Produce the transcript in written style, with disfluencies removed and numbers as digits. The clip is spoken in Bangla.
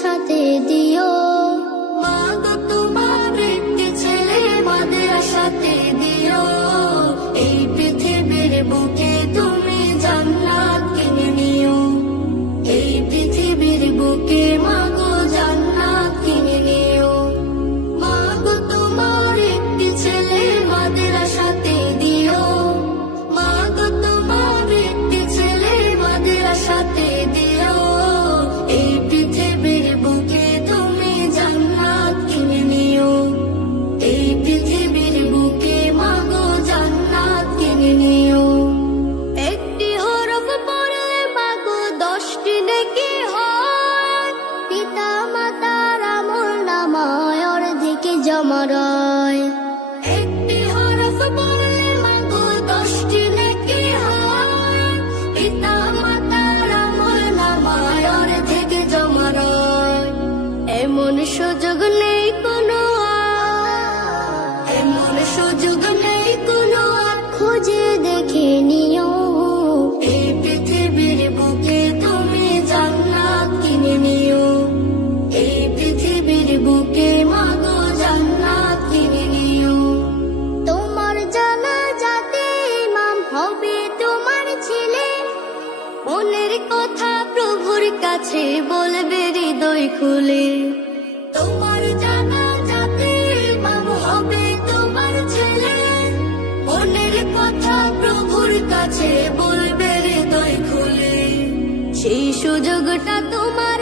আশাতে দিও। মা গো তোমার একটি ছেলে মাদের আশাতে দিও। এই পৃথিবীর বুকে তুমি জান্নাত কিনে নিও। এই পৃথিবীর বুকে মা গো জান্নাত কিনে নিও। মা গো তোমার একটি ছেলে মাদের আশাতে দিও। মা গো তোমার একটি ছেলে মাদের আশাতে দিও। এই পৃথিবীর বুকে তুমি জান্নাত কিনে নিও। এই পৃথিবীর বুকে মা গো জান্নাত কিনে নিও। একটি হরফ পড়লে মা গো 10টি নেকি হয়। পিতা মাতার আমলনামায় অর্ধেকে জমা রয়। একটি হরফ পড়লে মা গো 10টি নেকি হয়। পিতা মাতার আমলনামায় অর্ধেকে জমা রয়। এমন সুযোগ নেই কোনো আর, এমন সুযোগ নেই কোনো আর, খুঁজে দেখে নিও। এই পৃথিবীর বুকে তুমি জান্নাত কিনে নিও। এই পৃথিবীর বুকে মা গো জান্নাত কিনে নিও। তোমার জানাজাতে ইমাম হবে তোমার ছেলে। মনের কথা প্রভুর কাছে বলবে হৃদয় খুলে। তোমার জানাজাতে ইমাম হবে তোমার ছেলে। মনের কথা প্রভুর কাছে বলবে হৃদয় খুলে। সেই সুযোগটা তোমার